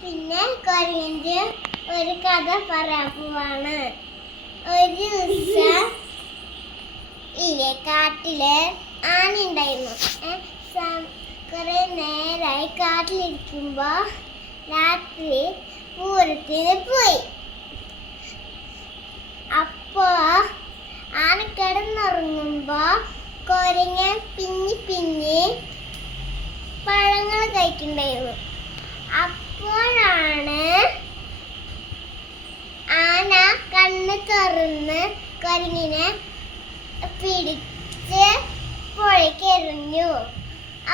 പിന്നെ കുരങ്ങിന്റെ ഒരു കഥ പറയാൻ പോവാണ്. ഒരു ദിവസം ഇല്ലേ കാട്ടില് ആന ഉണ്ടായിരുന്നു. കുറെ നേരായി കാട്ടിലിരിക്കുമ്പോ രാത്രി പൂരത്തിന് പോയി. അപ്പോ ആന കിടന്നുറങ്ങുമ്പോ കുരങ്ങൻ പിഞ്ഞി പഴങ്ങൾ കഴിക്കണ്ടായിരുന്നു. അപ്പോഴാണ് ആന കണ്ണ് തുറന്ന് കുരങ്ങിനെ പിടിച്ച് പുഴയ്ക്ക് എറിഞ്ഞു.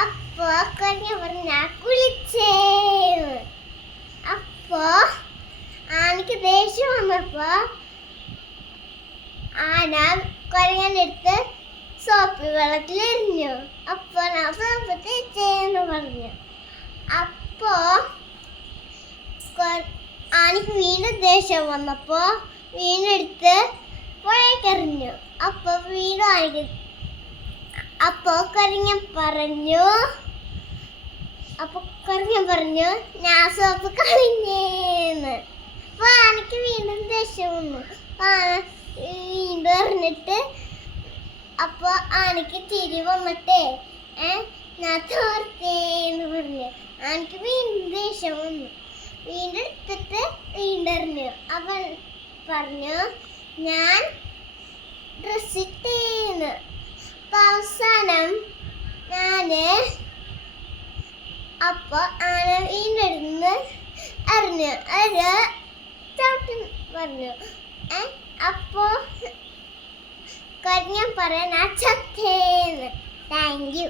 അപ്പോ കുരങ്ങൻ പറഞ്ഞ കുളിച്ചേന്ന്. അപ്പോ ആനക്ക് ദേഷ്യം വന്നപ്പോ ആന കുരങ്ങനെടുത്ത് സോപ്പ് വെള്ളത്തിൽ എറിഞ്ഞു. അപ്പൊ ഞാൻ സോപ്പ് തേച്ചേന്ന് പറഞ്ഞു. അപ്പോ ആനക്ക് വീണ്ടും ദേഷ്യം വന്നപ്പോ വീണ്ടും എടുത്ത് പുഴയ്ക്കെറിഞ്ഞു. അപ്പൊ വീണ്ടും ആനക്ക് കുരങ്ങൻ പറഞ്ഞു ഞാൻ സോപ്പ് കളഞ്ഞേന്ന്. അപ്പൊ ആനക്ക് വീണ്ടും ദേഷ്യം വന്നു. വീണ്ടും എറിഞ്ഞിട്ട് അപ്പൊ ആനക്ക് ചിരി വന്നിട്ടേ ഞാൻ തോർത്തേന്ന് പറഞ്ഞു. ആനക്ക് വീണ്ടും ദേഷ്യം വന്നു. വീണ്ടും എടുത്തിട്ട് വീണ്ടും എറിഞ്ഞു. അവൻ പറഞ്ഞു ഞാൻ ഡ്രസ് ഇട്ടേന്ന്. അപ്പൊ അവസാനം അപ്പൊ ആന വീണ്ടും എടുന്ന് എറിഞ്ഞു. ഒരു ചവിട്ടി പറഞ്ഞു. അപ്പോ കുരങ്ങൻ പറയാൻ ചത്തേന്ന്. Thank you.